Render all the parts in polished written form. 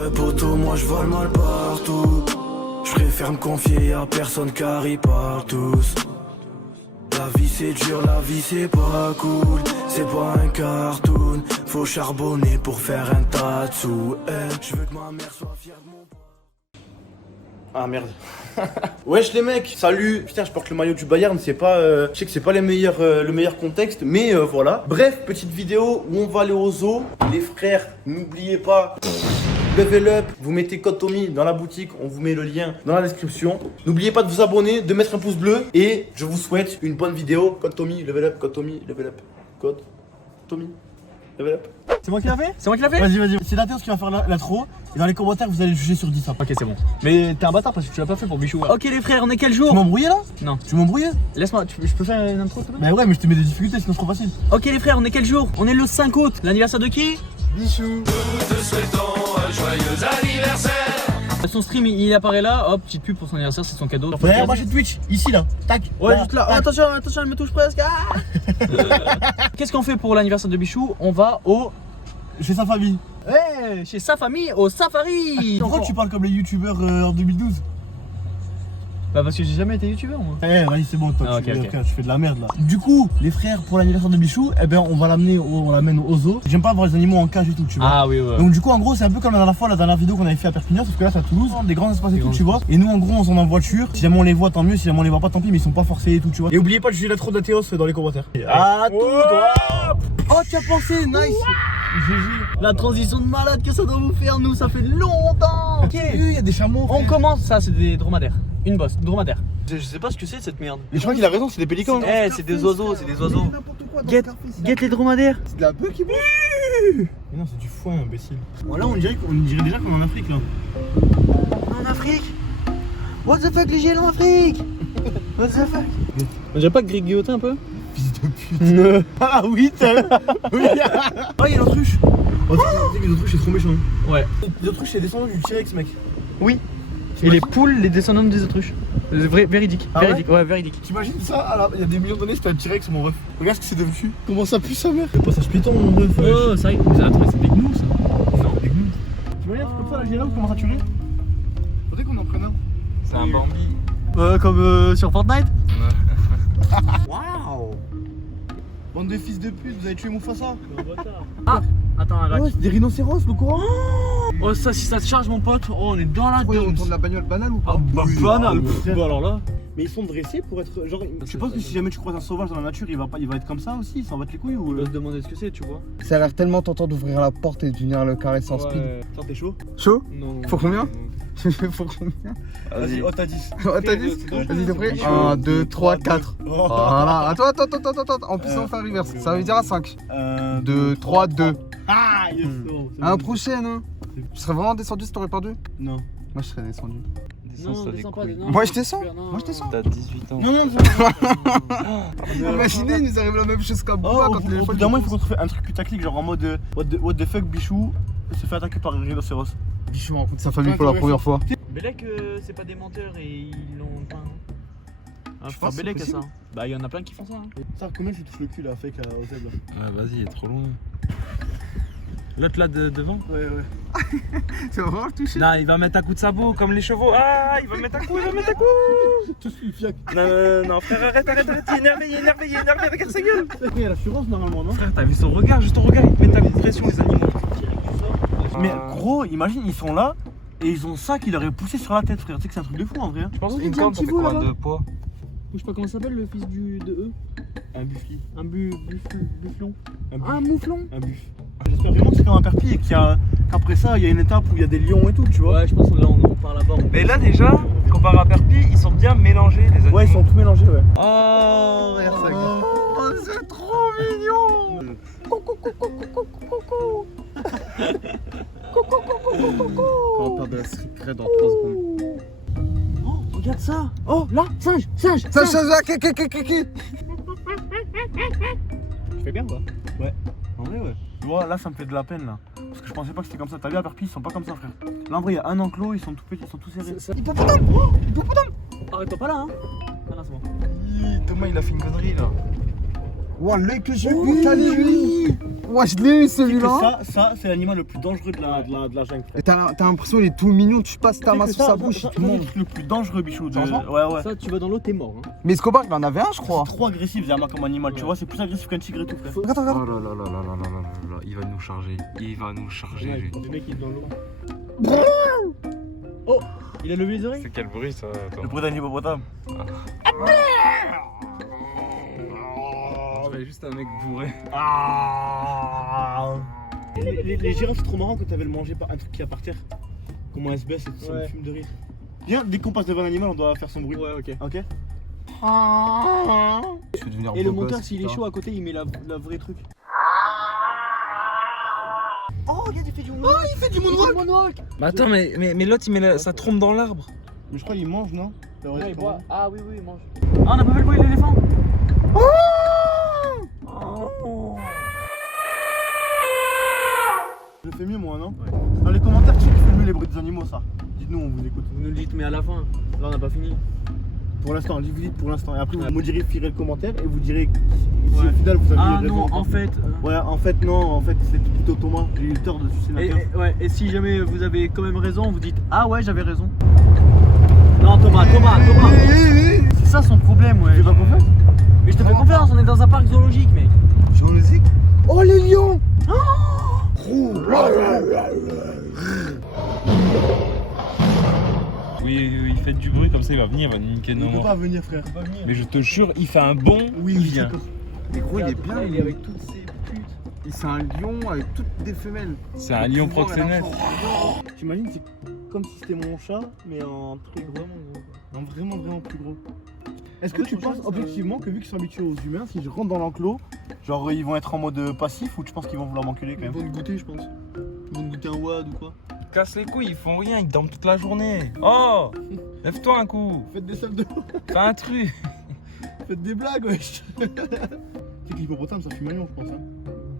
Ouais poto, moi je vole mal partout. Je préfère me confier à personne car ils parlent tous. La vie c'est dur, la vie c'est pas cool. C'est pas un cartoon. Faut charbonner pour faire un tas de sous. Je veux que ma mère soit fière de mon... Ah merde. Wesh les mecs, salut. Putain, je porte le maillot du Bayern, c'est pas je sais que c'est pas le meilleur contexte, mais voilà. Bref, petite vidéo où on va aller au zoo. Les frères, n'oubliez pas Level Up, vous mettez code Tommy dans la boutique, on vous met le lien dans la description. N'oubliez pas de vous abonner, de mettre un pouce bleu et je vous souhaite une bonne vidéo. Code Tommy, Level Up, code Tommy, Level Up. Code Tommy, Level Up. C'est moi qui l'a fait? C'est moi qui l'a fait? Vas-y. C'est Dateos qui va faire l'intro. Et dans les commentaires, vous allez le juger sur 10. Hein. Ok, c'est bon. Mais t'es un bâtard parce que tu l'as pas fait pour Bichou. Ok les frères, on est quel jour? Tu m'as embrouillé là? Non. Tu m'as embrouillé? Laisse-moi, je peux faire une intro s'il te plaît? Bah ouais, mais je te mets des difficultés sinon c'est trop facile. Ok les frères, on est quel jour? On est le 5 août. L'anniversaire de qui? Bichou. Nous te souhaitons un joyeux anniversaire. Son stream il apparaît là, hop, petite pub pour son anniversaire, c'est son cadeau. Ouais, moi j'ai Twitch, ici là. Tac. Ouais, Là, juste là. tac. Attention, elle me touche presque. Ah Qu'est-ce qu'on fait pour l'anniversaire de Bichou? On va au... Chez sa famille. Ouais, chez sa famille, au safari. Pourquoi tu parles comme les youtubeurs en 2012? Bah parce que j'ai jamais été youtubeur moi. Eh, vas-y, c'est bon, toi, Ah, tu, ok. tu fais de la merde là. Du coup, les frères, pour l'anniversaire de Bichou, eh ben on va l'amener, on l'amène au zoo. J'aime pas voir les animaux en cage et tout, tu vois. Ah oui, ouais. Donc du coup en gros c'est un peu comme la dernière fois, la dernière vidéo qu'on avait fait à Perpignan, sauf que là c'est à Toulouse, des grands espaces et tout, tu vois. Et nous en gros on s'en en voiture, si jamais on les voit tant mieux, si jamais on les voit pas tant pis, mais ils sont pas forcés et tout, tu vois. Et oubliez pas de juger l'intro de Théos dans les commentaires. Ah tout droit. Oh tu as pensé, nice. GG. La transition de malade que ça doit vous faire, nous ça fait longtemps. Ok. Il y a des chameaux. On commence, ça c'est des dromadaires. Une bosse, dromadaire. Je sais pas ce que c'est cette merde. Mais je crois qu'il a raison, c'est des pélicans. Eh, c'est des oiseaux, c'est des oiseaux. Guette les dromadaires. C'est de la bœuf qui bouge. Mais non, c'est du foin, imbécile. Voilà, on dirait déjà qu'on est en Afrique là. En Afrique. What the fuck les géants en Afrique? What the fuck? On dirait pas Greg Guillotin un peu? Fils de pute. Ah oui, t'as. Oui. Oh, il y a l'autruche. Oh, tu sais que les autruches c'est trop méchant. Ouais. Les autruches c'est descendant du T-Rex, mec. Oui. Et les poules, les descendants des autruches. Véridique. Ah ouais Véridique, ouais, véridique. T'imagines ça? Alors, il y a des millions d'années, c'était un T-Rex, mon ref. Regarde ce que c'est devenu. Comment ça pue sa mère? Le passage piéton, mon ref. Oh, ça y est. Attends, c'est des gnous ça. Non, des gnous. T'imagines, c'est comme ça la girafe commence à tuer? Faudrait qu'on en prenne un. C'est un Bambi. Comme sur Fortnite? Waouh! Bande de fils de pute, vous avez tué Mufasa? Ah! Attends, là. Ouais, c'est des rhinocéros, le courant? Oh, ça, si ça se charge, mon pote, oh, on est dans la Ouais, on dose. tourne la bagnole banale ou pas? Ah, bah, banal. ouais. Bah, alors là. Mais ils sont dressés pour être genre. Je pense que si jamais tu croises un sauvage dans la nature, il va être comme ça aussi, il s'en battre les couilles ou. On va se demander ce que c'est, tu vois. Ça a l'air tellement tentant d'ouvrir la porte et de venir le caresser en speed. Attends, t'es chaud? Chaud? Non. Faut combien? Faut combien? Vas-y, oh t'as 10. Oh, t'as 10? Vas-y, t'es prêt? 1, 2, 3, 4. Voilà. Attends. En plus, on fait un reverse. Ça veut dire à 5. 2, 3, 2. Ah, yes, À la prochaine, hein. Tu serais vraiment descendu si t'aurais perdu? Non. Moi, je serais descendu. Non, descends pas. non. Moi, je descends. Non, Moi, je descends. T'as 18 ans. Non. Imaginez, il nous arrive la même chose qu'à Oh, Bouba au quand il est bout d'un moment, il faut qu'on trouve un truc putaclic, genre en mode what the fuck, Bichou se fait attaquer par un rhinocéros. Bichou rencontre sa famille pour la première fois. Bellec, c'est pas des menteurs et ils l'ont peint. Ah, Je faut pense faire Bellec que à c'est ça. Bah, il y en a plein qui font ça. Hein. Ça, combien tu touches le cul là, fake au table là? Ouais, vas-y, il est trop loin. L'autre là devant? Ouais. Tu vas vraiment le toucher? Non, il va mettre un coup de sabot comme les chevaux. Ah, il va mettre un coup. Tout suis fiac. Non, frère, arrête, il est énervé, regarde sa gueule. Il y a l'assurance normalement, non? Frère, t'as vu son regard, juste ton regard, il te met ta pression, les animaux. Mais gros, imagine, ils sont là et ils ont ça qui leur est poussé sur la tête, frère. Tu sais que c'est un truc de fou en vrai. Hein. Je pense qu'une qu'une corde, corde, ça fait combien de poids? Je sais pas comment s'appelle le fils de eux. Un buffy. Un bufflon. Un Un mouflon. Un buff. J'espère vraiment que c'est comme un perpi et qu'après ça, il y a une étape où il y a des lions et tout, tu vois. Ouais, je pense que là on part là-bas. Mais là déjà, comparé à Perpi, ils sont bien mélangés les animaux. Ouais, ils sont tout mélangés, ouais. Oh, regarde ça. Oh, c'est trop mignon! On va perdre de la secret dans 3 secondes. Oh, regarde ça. Oh, là, singe. Ça là, qui? Tu fais bien, quoi? Ouais. En vrai, ouais. Tu vois, là, ça me fait de la peine, là. Parce que je pensais pas que c'était comme ça. T'as vu, à Perpi, ils sont pas comme ça, frère. Là, en vrai, il y a un enclos, ils sont tout petits, ils sont tous serrés. Hippopotame! Arrête-toi pas là, hein. Ah là, c'est bon. Thomas, il a fait une connerie là. Ouah, l'œil que j'ai Oh, t'as lui. Ouais, je l'ai eu celui-là. Ça, c'est l'animal le plus dangereux de la jungle. Et t'as l'impression qu'il est tout mignon, tu passes ta main sur sa bouche, il te mange. C'est le plus dangereux, bichou. Franchement Ouais. Ça, tu vas dans l'eau, t'es mort. Hein. Mais Escobar, il en avait un, je crois. C'est trop agressif, Zerma, comme animal. Tu vois, c'est plus agressif qu'un tigre et tout, frère. Regarde, regarde. Oh là là là là là là là là, il va nous charger. Il va nous charger, lui. Le mec, il est dans l'eau. Oh, il a levé les oreilles. C'est quel bruit ça? Attends. Le bruit d'un hippopotame. Je juste un mec bourré. Les girafes, c'est trop marrant quand t'avais le manger par un truc qui est par terre. Comment elles se baissent et tout, ça me fume de rire. Viens, dès qu'on passe devant un animal, on doit faire son bruit. Ouais, ok. Ok. Je vais devenir Et le beau monteur, gosse, s'il est putain. chaud à côté, il met la vraie truc. Oh, regarde, il fait du moonwalk. Il fait du moonwalk. Mais attends, mais l'autre il met sa trompe dans l'arbre. Mais je crois qu'il mange, non? Ouais, il boit. Ah oui, il mange. Ah, on a pas fait le bruit de l'éléphant. Je le fais mieux, moi, non? Dans les commentaires, qui fait mieux les bruits des animaux, ça? Dites-nous, on vous écoute. Vous nous le dites, mais à la fin. Là, on n'a pas fini. Pour l'instant, vous dites pour l'instant. Et après, vous modifierez le commentaire et vous direz si au final vous avez Ah raison non, ou pas. en fait. Ouais, en fait, non, en fait, c'est plutôt Thomas. J'ai eu le tort de sucer la terre. Et si jamais vous avez quand même raison, vous dites ah ouais, j'avais raison. Non, Thomas. C'est ça son problème, ouais. Tu fais pas confiance? Mais je te fais confiance, on est dans un parc zoologique, mec. Géologique. Oh, les lions. Oui, faites du bruit comme ça, il va venir, il va niquer Il nos ne peut morts. pas venir, frère. Mais je te jure, il fait un bond, il vient. Mais gros, il est bien. Il est avec toutes ces putes. Et c'est un lion avec toutes des femelles. C'est un lion proxénète. T'imagines, c'est comme si c'était mon chat, mais en très gros. En vraiment plus gros. Est-ce que tu penses objectivement que vu qu'ils sont habitués aux humains, si je rentre dans l'enclos, genre ils vont être en mode passif ou tu penses qu'ils vont vouloir m'enculer quand Ils même? vont te goûter, je pense. Ils vont te goûter un wad ou quoi. Casse les couilles, ils font rien, ils dorment toute la journée. Oh, lève-toi un coup, Faites des salles de fais un truc. Faites des blagues, wesh. C'est que l'hippopotame, ça fume un lion, je pense. Hein.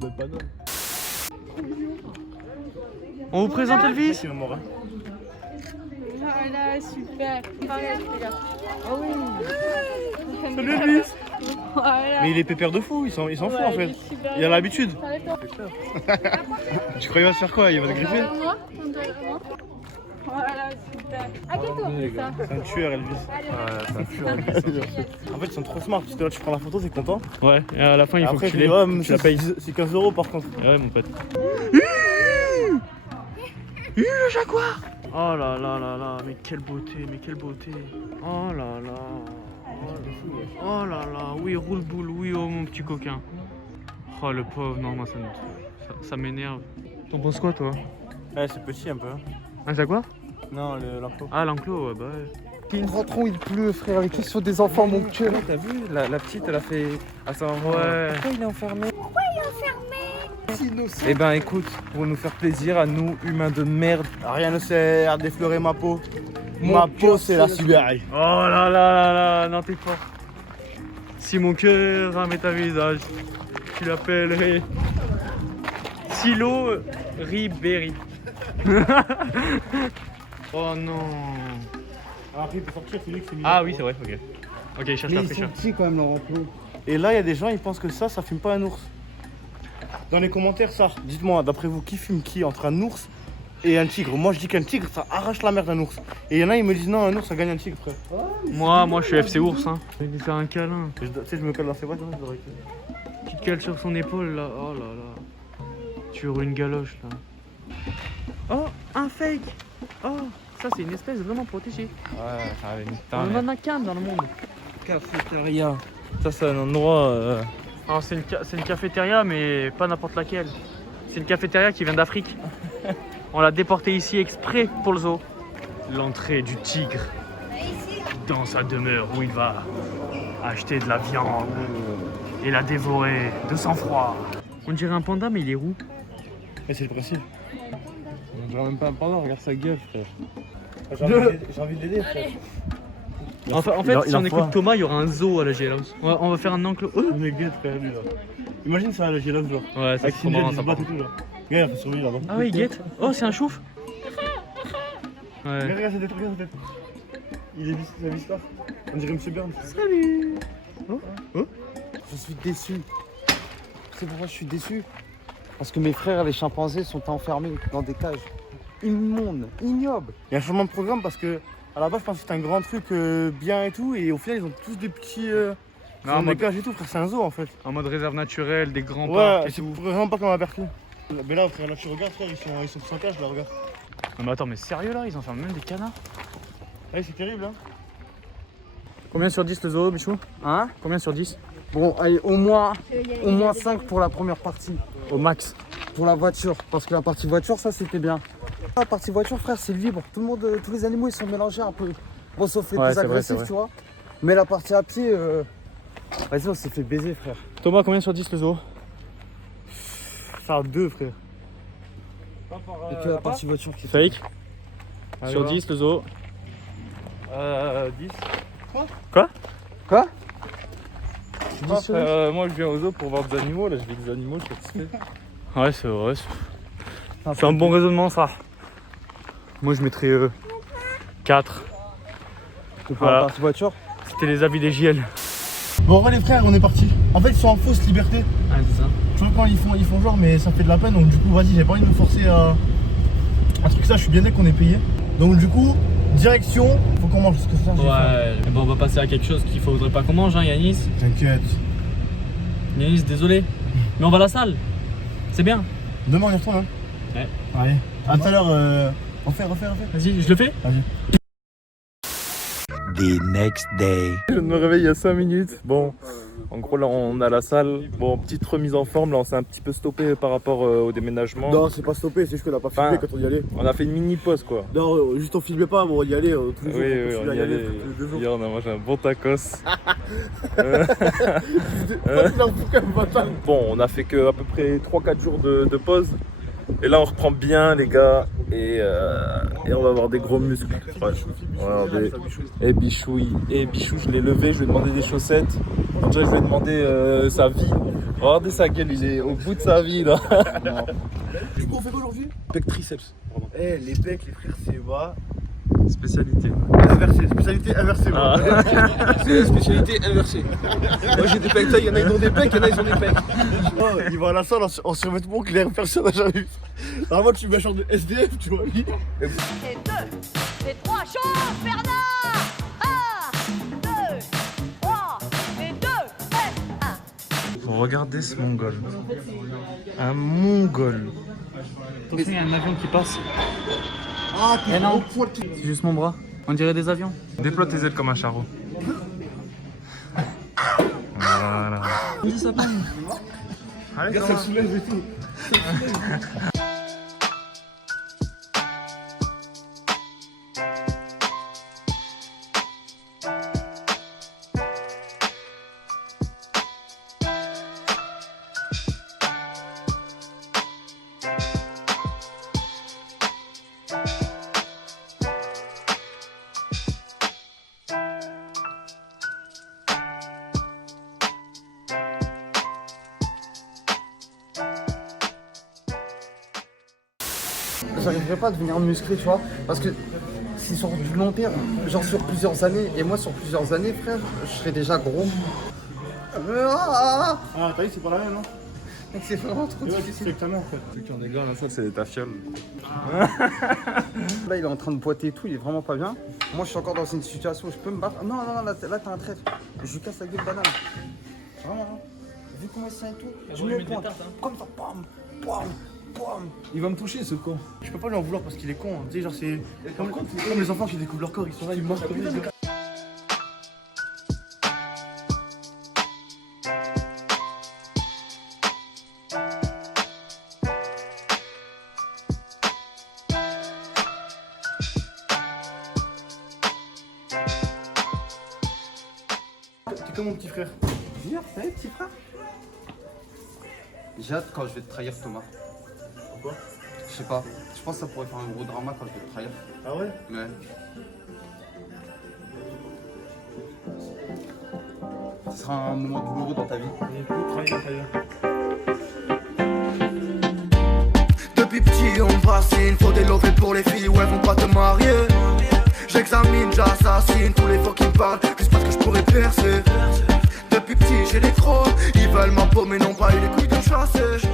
Bah, pas non. On vous présente Elvis. C'est mort, hein. Voilà, super. Pareil, les gars. Ah oui. Salut, Elvis. Voilà. Mais il est pépère de fou, il s'en fout en fait. Super. Il a l'habitude. Ça va, toi Tu crois qu'il va se faire quoi? Il va te griffer? Derrière moi, derrière moi. Voilà, super. À qui tour, c'est ça? C'est un tueur, Elvis. Allez, En fait, ils sont trop smart parce que là, tu prends la photo, c'est content. Ouais, et à la fin, il faut Après, que tu je dis, l'aies. ouais, mais Tu la payes. c'est 15 € par contre. Ouais, mon pote. Oh là là là là, mais quelle beauté, mais quelle beauté. Oh là là. Oh là là, oui, roule boule, oui, oh mon petit coquin. Oh le pauvre, non, moi ça m'énerve. T'en penses quoi, toi? Ouais, c'est petit un peu. Hein. Ah, c'est quoi? Non, l'enclos. Ah, l'enclos, ouais, bah ouais. Rentrons, il pleut, frère. Les questions des enfants, mon cœur. T'as vu, la petite, elle a fait. Ah, ça Ouais. Pourquoi il est enfermé? Eh ben écoute, pour nous faire plaisir à nous, humains de merde. Rien ne sert d'effleurer ma peau. Ma peau, c'est la Sibérie. Oh là là là là, non, t'es fort. Si mon cœur avait ta visage, tu l'appellerais Silo Ribéry. Oh non. Après, il peut sortir, c'est lui qui s'est mis. Ah oui, c'est vrai, ok. Ok, il cherche Mais la ils sont fraîcheur. petits quand même, leur enclos. Et là, il y a des gens, ils pensent que ça fume pas un ours. Dans les commentaires, ça, dites-moi, d'après vous, qui fume qui entre un ours et un tigre? Moi, je dis qu'un tigre, ça arrache la merde d'un ours. Et il y en a, ils me disent non, un ours, ça gagne un tigre, frère. Moi, je suis FC ours, hein. Je vais lui faire un câlin. Tu sais, je me colle dans ses boîtes, hein, je devrais que- Tu te cales sur son épaule, là. Oh là là. Tu aurais une galoche, là. Oh, un fake. Oh, ça, c'est une espèce vraiment protégée. Ouais, ça avait une On en a qu'un dans le monde. cafétéria. Ça, c'est un endroit. Alors, c'est une cafétéria, mais pas n'importe laquelle. C'est une cafétéria qui vient d'Afrique. On l'a déportée ici exprès pour le zoo. L'entrée du tigre dans sa demeure où il va acheter de la viande et la dévorer de sang-froid. On dirait un panda, mais il est roux. Mais c'est le principe. On dirait même pas un panda, regarde sa gueule, frère. J'ai envie de l'aider, frère. En fait, si on écoute Thomas, il y aura un zoo à la Jailhouse. On va faire un enclos. Oh Mais gueule, frère, lui, là. Imagine ça à la Gélove, genre. ouais, ça Avec c'est trop Cindy, marrant, ils ça se par battent et contre. tout, là. Regarde, il faut survivre là-bas. Ah oui, guette. Oh, c'est un chouf. Ouais. Regarde sa tête, regarde sa tête. Il est sa visage. On dirait Monsieur Burns. Salut. Je suis déçu. C'est pourquoi je suis déçu. Parce que mes frères, les chimpanzés, sont enfermés dans des cages immondes, ignobles. Il y a un changement de programme parce que à la base, je pensais que c'était un grand truc bien et tout. Et au final, ils ont tous des petits. Non, ils ont en des mode- cages et tout, frère. C'est un zoo en fait. En mode réserve naturelle, des grands Ouais, parcs et c'est tout. vraiment pas comme à Berkeley. Mais là, frère, là, tu regardes, frère, ils sont tous en cage, là, regarde. Non mais attends, mais sérieux là, ils enferment même des canards. Ouais, c'est terrible, hein. Combien sur 10 le zoo, Michou? Hein? Combien sur 10? Bon, allez, au moins 5 pour la première partie. Au max. Pour la voiture, parce que la partie voiture, ça c'était bien. La partie voiture, frère, c'est libre. Tout le monde, tous les animaux, ils sont mélangés un peu. Bon, sauf les Ouais, plus c'est vrai, agressifs, c'est vrai. tu vois. Mais la partie à pied, vas-y, on s'est fait baiser, frère. Thomas, combien sur 10 le zoo? Ça a 2, frère. Et que la partie voiture qui Fake. Allez, Sur voilà. 10 le zoo. 10. Quoi? Moi je viens au zoo pour voir des animaux, là je vis des animaux, je suis satisfait. Ouais, c'est vrai. C'est un bon raisonnement ça. Moi je mettrais 4. pour Voilà. la partie voiture. C'était les avis des JL. Bon, en vrai, les frères, on est parti. En fait, ils sont en fausse liberté. Ah, c'est ça. Tu vois, quand ils font genre, mais ça fait de la peine. Donc, du coup, vas-y, j'ai pas envie de me forcer à un truc ça. Je suis bien d'accord qu'on est payé. Donc, du coup, direction. Faut qu'on mange. Parce que ça, j'ai faim. Ouais, bon, on va passer à quelque chose qu'il faudrait pas qu'on mange, hein, Yanis. T'inquiète. Yanis, désolé. Mais on va à la salle. C'est bien. Demain, on y retourne, hein. Ouais. Allez. À tout à l'heure. Refais. Vas-y, je le fais. Vas-y. The next day. Je viens de me réveiller il y a 5 minutes. Bon, en gros là on a la salle. Bon, petite remise en forme, là on s'est un petit peu stoppé par rapport au déménagement. Non, c'est pas stoppé. C'est juste qu'on a pas filmé Enfin, quand on y allait. On a fait une mini pause quoi. Non, juste on filmait pas, bon, on y allait tous les jours. Oui, on on y allait. tous les 2 jours. Hier on a mangé un bon tacos. Bon, on a fait que à peu près 3-4 jours de pause. Et là on reprend bien les gars et on va avoir des gros muscles. Ouais. Regardez. Et Bichou, je l'ai levé, je lui ai demandé des chaussettes. Déjà je lui ai demandé sa vie. Regardez sa gueule, il est au bout de sa vie là. Du coup, on fait quoi aujourd'hui? Pec triceps. Eh, les pecs, les frères, c'est bas. Spécialité. Inversé, spécialité inversée. Ah. C'est la spécialité inversée. Moi j'ai des pecs, il y en a qui ont des pecs, il y en a qui ont des pecs. Oh, il va à la salle en survêtement clair, personne n'a jamais vu. Normalement tu mets un genre de SDF, tu vois. C'est 2, c'est 3, chauffe Bernard 1, 2, 3, c'est 2, 1. Regardez ce mongol. Un mongol. Attention, il y a un avion qui passe. Ah, eh non, c'est juste mon bras. On dirait des avions. Déploie tes ailes comme un charreau. Voilà. Dis ça pas. Allez, Ça soulève et tout. J'arriverai pas à devenir musclé, tu vois, parce que c'est sur du long terme, genre sur plusieurs années, et moi sur plusieurs années, frère, je serai déjà gros. Ah, t'as vu, c'est pas la même, non? C'est vraiment trop C'est difficile. avec ta main en fait. Ceux qui ont des gars, là, ça c'est ta fiole. Là, il est en train de boiter et tout, il est vraiment pas bien. Moi, je suis encore dans une situation où je peux me battre. Non, là t'as un trèfle. Je lui casse la gueule banane. Vraiment, hein. Vu comment il se tient et tout, je mets le point. Comme ça, pam, pam, pam. Il va me toucher ce con. Je peux pas lui en vouloir parce qu'il est con. Hein. Tu sais, genre c'est comme les enfants qui découvrent leur corps, ils sont là, ils mangent comme ça. T'es comme mon petit frère. Viens, t'as vu, petit frère? J'ai hâte quand je vais te trahir, Thomas. Pourquoi? Je sais pas. Je pense que ça pourrait faire un gros drama quand je vais te trahir. Ah ouais? Ouais. Ce sera un moment douloureux dans ta vie. Depuis petit on me fascine, faut des lovés pour les filles où elles vont pas te marier. J'examine, j'assassine tous les faux qui me parlent, juste parce que je pourrais percer. Depuis petit j'ai les trop. Ils veulent ma peau mais non pas eu les couilles de chasser.